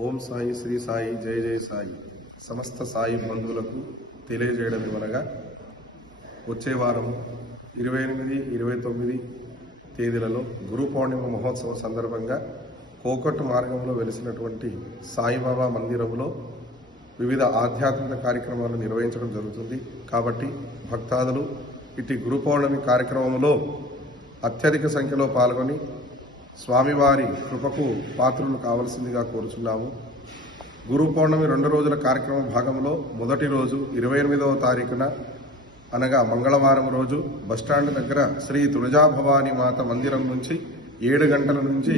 ఓం సాయి శ్రీ సాయి జయ జయ సాయి సమస్త సాయి బంధువులకు తెలియజేయడం ఇవ్వనగా వచ్చే వారం 28, 29 తేదీలలో గురు పౌర్ణిమ మహోత్సవం సందర్భంగా కోకట్ మార్గంలో వెలిసినటువంటి సాయిబాబా మందిరంలో వివిధ ఆధ్యాత్మిక కార్యక్రమాలు నిర్వహించడం జరుగుతుంది. కాబట్టి భక్తాదులు ఇటు గురు పౌర్ణమి కార్యక్రమంలో అత్యధిక సంఖ్యలో పాల్గొని స్వామివారి కృపకు పాత్రులు కావలసిందిగా కోరుచున్నాము. గురు పౌర్ణమి 2 రోజుల కార్యక్రమం భాగంలో మొదటి రోజు 28వ తారీఖున అనగా మంగళవారం రోజు బస్టాండ్ దగ్గర శ్రీ తులజాభవాని మాత మందిరం నుంచి 7 గంటల నుంచి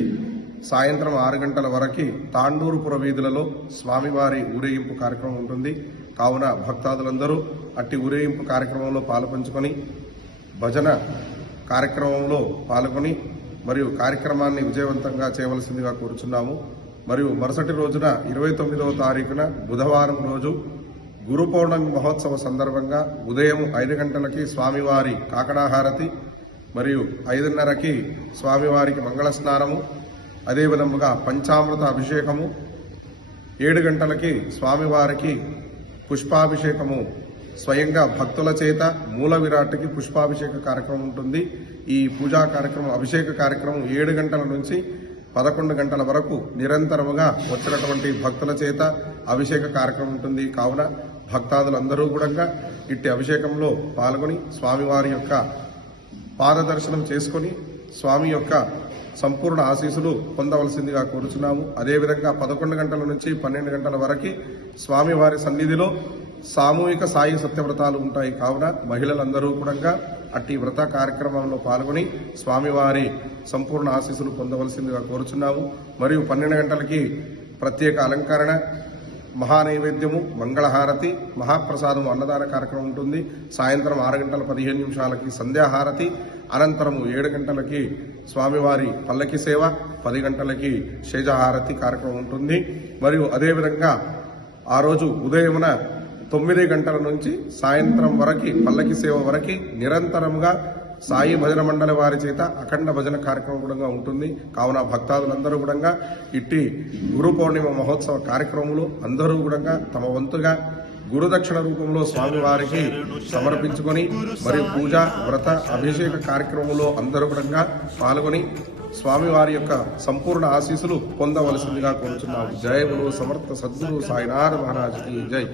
సాయంత్రం 6 గంటల వరకు తాండూరుపుర వీధులలో స్వామివారి ఊరేగింపు కార్యక్రమం ఉంటుంది. కావున భక్తాదులందరూ అట్టి ఊరేగింపు కార్యక్రమంలో పాల్పంచుకొని భజన కార్యక్రమంలో పాల్గొని మరియు కార్యక్రమాన్ని విజయవంతంగా చేయవలసిందిగా కోరుచున్నాము. మరియు మరుసటి రోజున 29వ తారీఖున బుధవారం రోజు గురు పౌర్ణమి మహోత్సవ సందర్భంగా ఉదయం 5 గంటలకి స్వామివారి కాకడాహారతి మరియు 5:30కి స్వామివారికి మంగళ స్నానము, అదేవిధముగా పంచామృత అభిషేకము, 7 గంటలకి స్వామివారికి పుష్పాభిషేకము స్వయంగా భక్తుల చేత మూల విరాట్కి పుష్పాభిషేక కార్యక్రమం ఉంటుంది. ఈ పూజా కార్యక్రమం అభిషేక కార్యక్రమం 7 గంటల నుంచి 11 గంటల వరకు నిరంతరముగా వచ్చినటువంటి భక్తుల చేత అభిషేక కార్యక్రమం ఉంటుంది. కావున భక్తాదులందరూ కూడా ఇట్టి అభిషేకంలో పాల్గొని స్వామివారి యొక్క పాదదర్శనం చేసుకొని స్వామి యొక్క సంపూర్ణ ఆశీస్సులు పొందవలసిందిగా కోరుచున్నాము. అదేవిధంగా 11 గంటల నుంచి 12 గంటల వరకు స్వామివారి సన్నిధిలో సామూహిక సాయి సత్యవ్రతాలు ఉంటాయి. కావున మహిళలందరూ కూడా అట్టి వ్రత కార్యక్రమంలో పాల్గొని స్వామివారి సంపూర్ణ ఆశీస్సులు పొందవలసిందిగా కోరుచున్నాము. మరియు 12 గంటలకి ప్రత్యేక అలంకరణ, మహానైవేద్యము, మంగళహారతి, మహాప్రసాదము, అన్నదాన కార్యక్రమం ఉంటుంది. సాయంత్రం 6 గంటల 15 నిమిషాలకి సంధ్యాహారతి, అనంతరము 7 గంటలకి స్వామివారి పల్లకి సేవ, 10 గంటలకి శేజహారతి కార్యక్రమం ఉంటుంది. మరియు అదేవిధంగా ఆ రోజు ఉదయమున 9 గంటల నుంచి సాయంత్రం వరకు పల్లకి సేవ వరకు నిరంతరంగా సాయి భజన మండలి వారి చేత అఖండ భజన కార్యక్రమం కూడా ఉంటుంది. కావున భక్తాదులందరూ కూడా ఇట్టి గురు పౌర్ణిమ మహోత్సవ కార్యక్రమంలో అందరూ కూడా తమ వంతుగా గురుదక్షిణ రూపంలో స్వామివారికి సమర్పించుకొని మరియు పూజ, వ్రత, అభిషేక కార్యక్రమంలో అందరూ కూడా పాల్గొని స్వామివారి యొక్క సంపూర్ణ ఆశీస్సులు పొందవలసిందిగా కోరుచున్నాము. జయ గురు సమర్థ సద్గురు సాయినాథ్ మహారాజ్ కి జై.